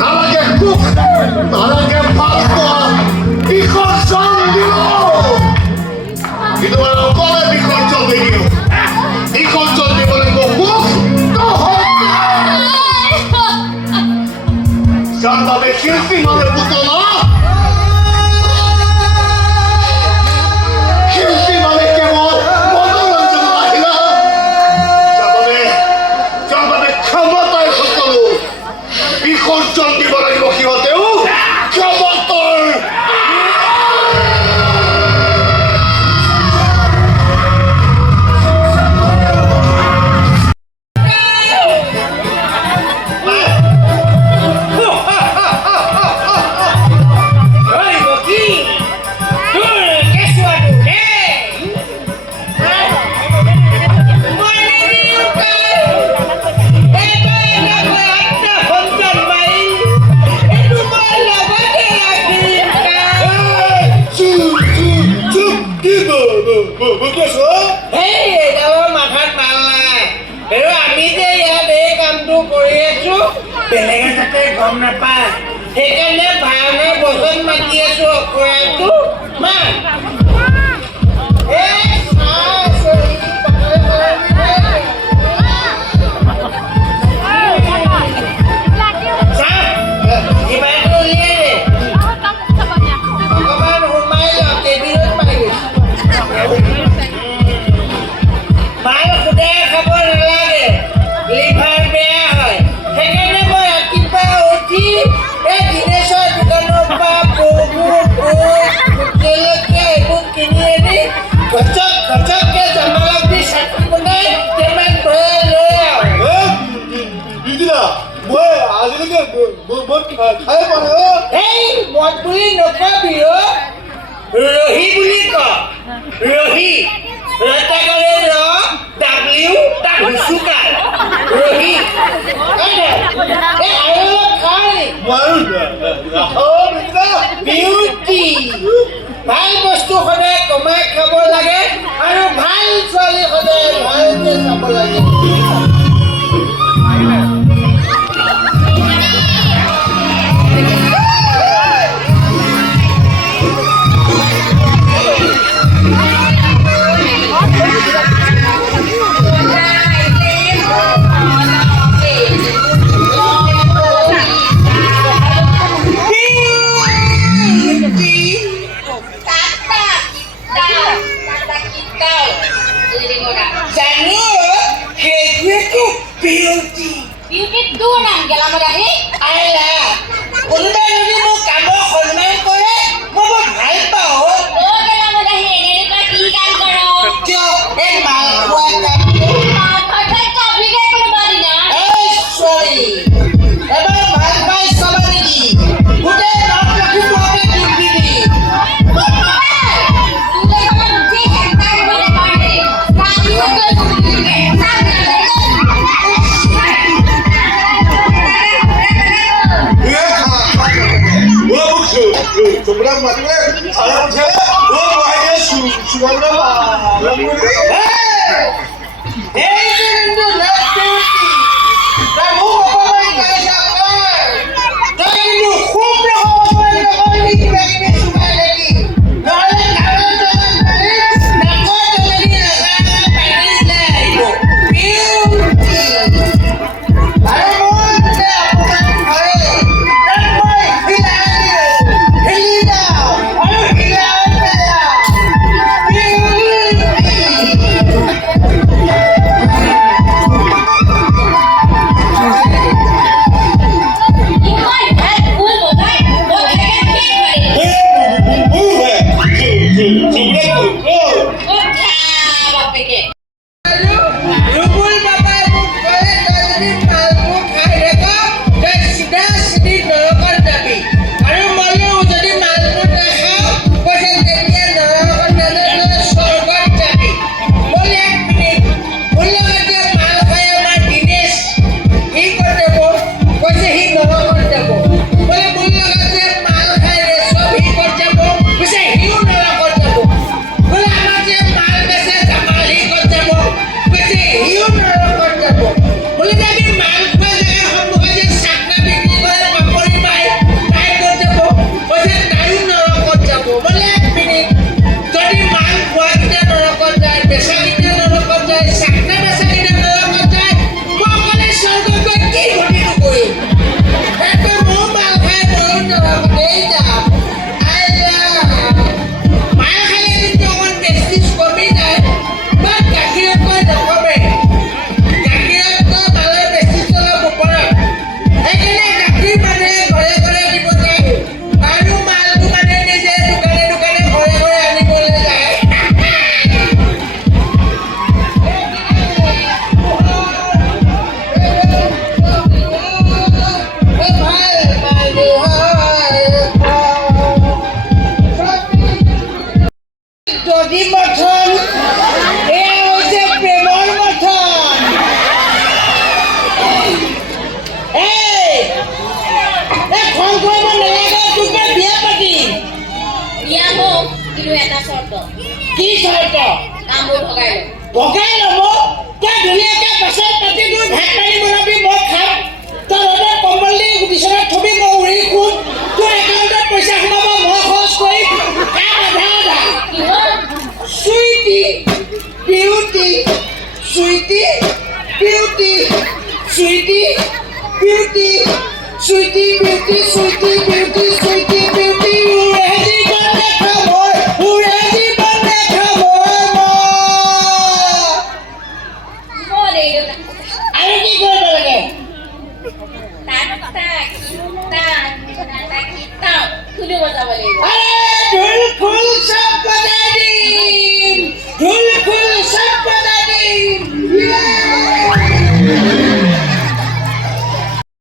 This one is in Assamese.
নালাগে কুক নালাগে ভালপোৱা বিসৰ্জন দিব কিন্তু অকলে বিসৰ্জন নিদিওঁ বিসৰ্জন দিব লাগিব সুখ যাৰ বাবে শিল্পী মানে পুতলা শিল্পী মানে কেৱল মনোৰঞ্জনৰ আহিলা যাৰ বাবে ক্ষমতাই সকলো বিসৰ্জন দিব লাগিব সিহঁতেও ক্ষমতাৰ বেলেগে যাতে গম নাপায় সেইকাৰণে ভাওনাৰ বচন মাতি আছো অকৰাটো মা ৰহি বুলি ক ৰহি ৰটাগৰে ৰ ডাব্লিউ হুচুকা ৰহি বিউটি ভাল বস্তু সদায় কমাই খাব লাগে আৰু ভাল ছোৱালী সদায় ভালকে চাব লাগে Beauty dua nang galam dah ni. Alah, unda ni mau kamu khulman kore, mau bhai pao. Oh galam dah ni, ni ka tikan karo. Kyo, mal kuat kan? Mal pakai kopi ke pun bari na. Sorry. Ebar bhai bhai sabar ni. Udah nak lagi buat duty ni. Tu dah kamu mesti hantar mana mana. Kami sudah kumpul. Sebenarnya matnya kalau saya bahaya suara Hey! কামবোৰ ভগাই লওঁ। ভগাই ল'ব তই ধুনীয়াকৈ বাছত পাতি দিওঁ ভাত পানী বনাবি মই খাম তই ৰ'দত কম্বল দি বিচনাত থবি মই উৰি শুম তোৰ একাউণ্টত পইচা সোমাব মই খৰচ কৰিম কাম আধা আধা কিহৰ? Sweetie beauty sweetie beauty sweetie beauty sweetie beauty sweetie beauty sweetie beauty উৰে জীৱন দেখা মই উৰে জীৱন দেখা মই কিহৰ এইটো? আৰু কি কৰিব লাগে টাটা, কিটা, খুলি বজাব লাগিব। আৰে ঢোল খোল চব বজাই দিম ঢোল খোল চব